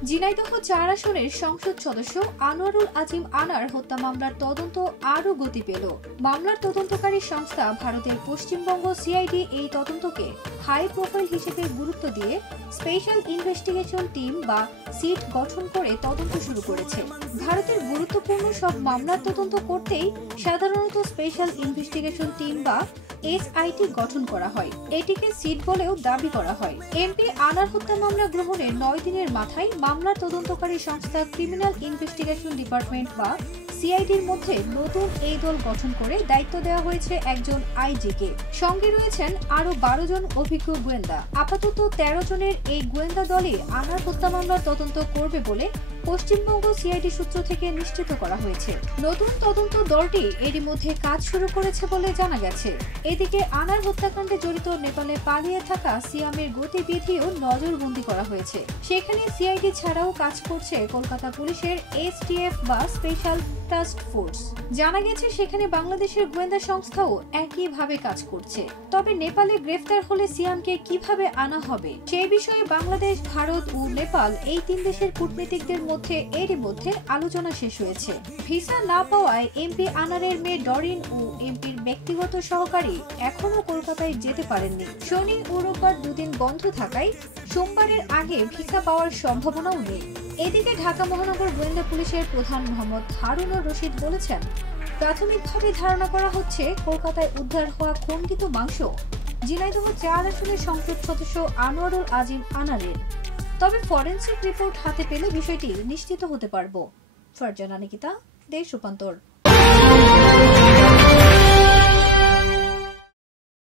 ঝিনাইদহ ৪ আসনের সংসদ সদস্য আনোয়ারুল আজিম আনার হত্যা মামলার তদন্ত আরও গতি পেল। মামলার তদন্তকারী সংস্থা ভারতের পশ্চিমবঙ্গ সিআইডি এই তদন্তকে হাই প্রোফাইল হিসেবে গুরুত্ব দিয়ে স্পেশাল ইনভেস্টিগেশন টিম বা সিট গঠন করে তদন্ত শুরু করেছে। ভারতের গুরুত্বপূর্ণ সব মামলার তদন্ত করতেই সাধারণত স্পেশাল ইনভেস্টিগেশন টিম বা এসআইটি গঠন করা হয়। এটিকে সিট বলেও দাবি করা হয়। এমপি আনার হত্যা মামলা গ্রহণের ৯ দিনের মাথায় মামলার তদন্তকারী সংস্থা ক্রিমিনাল ইনভেস্টিগেশন ডিপার্টমেন্ট বা সিআইডির মধ্যে নতুন এই দল গঠন করে দায়িত্ব দেওয়া হয়েছে একজন আইজিকে। সঙ্গে রয়েছেন আরো ১২ জন অভিজ্ঞ গোয়েন্দা। আপাতত ১৩ জনের এই গোয়েন্দা দলই আনার হত্যা মামলার তদন্ত করবে বলে পশ্চিমবঙ্গ সিআইডি সূত্র থেকে নিশ্চিত করা হয়েছে। নতুন তদন্ত দলটি এরই মধ্যে কাজ শুরু করেছে বলে জানা গেছে। এদিকে আনার হত্যাকাণ্ডে জড়িত নেপালে পালিয়ে থাকা সিয়ামের গতিবিধিও নজরবন্দি করা হয়েছে। সেখানে সিআইডি ছাড়াও কাজ করছে কলকাতা পুলিশের এসটিএফ বা স্পেশাল টাস্ক ফোর্স। জানা গেছে সেখানে বাংলাদেশের গোয়েন্দা সংস্থাও একইভাবে কাজ করছে। তবে নেপালে গ্রেফতার হলে সিয়ামকে কিভাবে আনা হবে সেই বিষয়ে বাংলাদেশ, ভারত ও নেপাল এই ৩ দেশের কূটনীতিকদের মধ্যে এরই মধ্যে আলোচনা শেষ হয়েছে। ভিসা না পাওয়ায় এমপি আনারের মেয়ে ডরিন ও এমপির ব্যক্তিগত সহকারী এখনো কলকাতায় যেতে পারেননি। শনি ও রোববার দুদিন বন্ধ থাকায় সোমবারের আগে ভিসা পাওয়ার সম্ভাবনাও নেই। এদিকে ঢাকা মহানগর গোয়েন্দা পুলিশের প্রধান মোহাম্মদ হারুনুর রশিদ বলেছেন, প্রাথমিকভাবে ধারণা করা হচ্ছে কলকাতায় উদ্ধার হওয়া খণ্ডিত মাংস ঝিনাইদহ ৪ আসনের সংসদ সদস্য আনোয়ারুল আজিম আনারের। তবে ফরেনসিক রিপোর্ট হাতে পেলে বিষয়টি নিশ্চিত হতে পারব। ফারজানা নিকিতা, দেশ রূপান্তর।